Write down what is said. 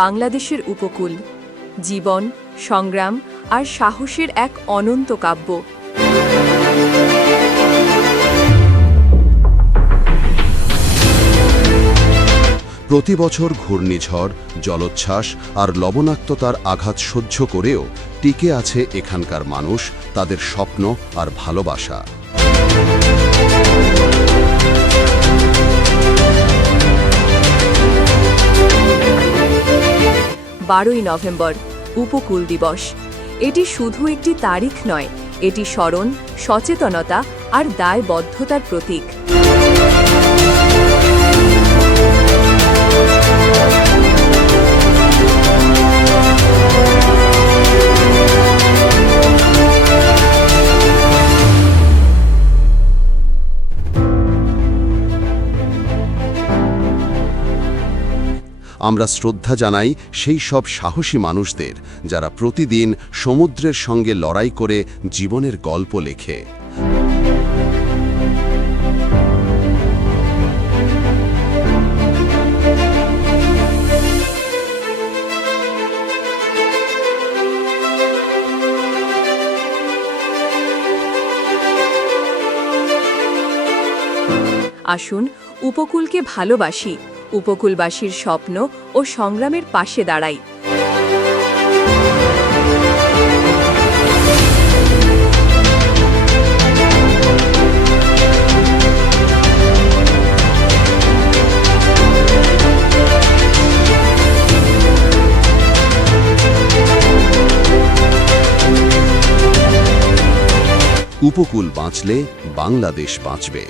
বাংলাদেশের উপকূল, জীবন, সংগ্রাম আর সাহসের এক অনন্ত কাব্য। প্রতি বছর ঘূর্ণিঝড়, জলোচ্ছ্বাস আর লবণাক্ততার আঘাত সহ্য করেও টিকে আছে এখানকার মানুষ, তাদের স্বপ্ন আর ভালোবাসা। বারোই নভেম্বর, উপকূল দিবস। এটি শুধু একটি তারিখ নয়, এটি স্মরণ, সচেতনতা আর দায়বদ্ধতার প্রতীক। আমরা শ্রদ্ধা জানাই সেই সব সাহসী মানুষদের যারা প্রতিদিন সমুদ্রের সঙ্গে লড়াই করে জীবনের গল্প লেখে। আসুন উপকূলকে ভালোবাসি উপকূলবাসীর স্বপ্ন ও সংগ্রামের পাশে দাঁড়াই। উপকূল বাঁচলে বাংলাদেশ বাঁচবে।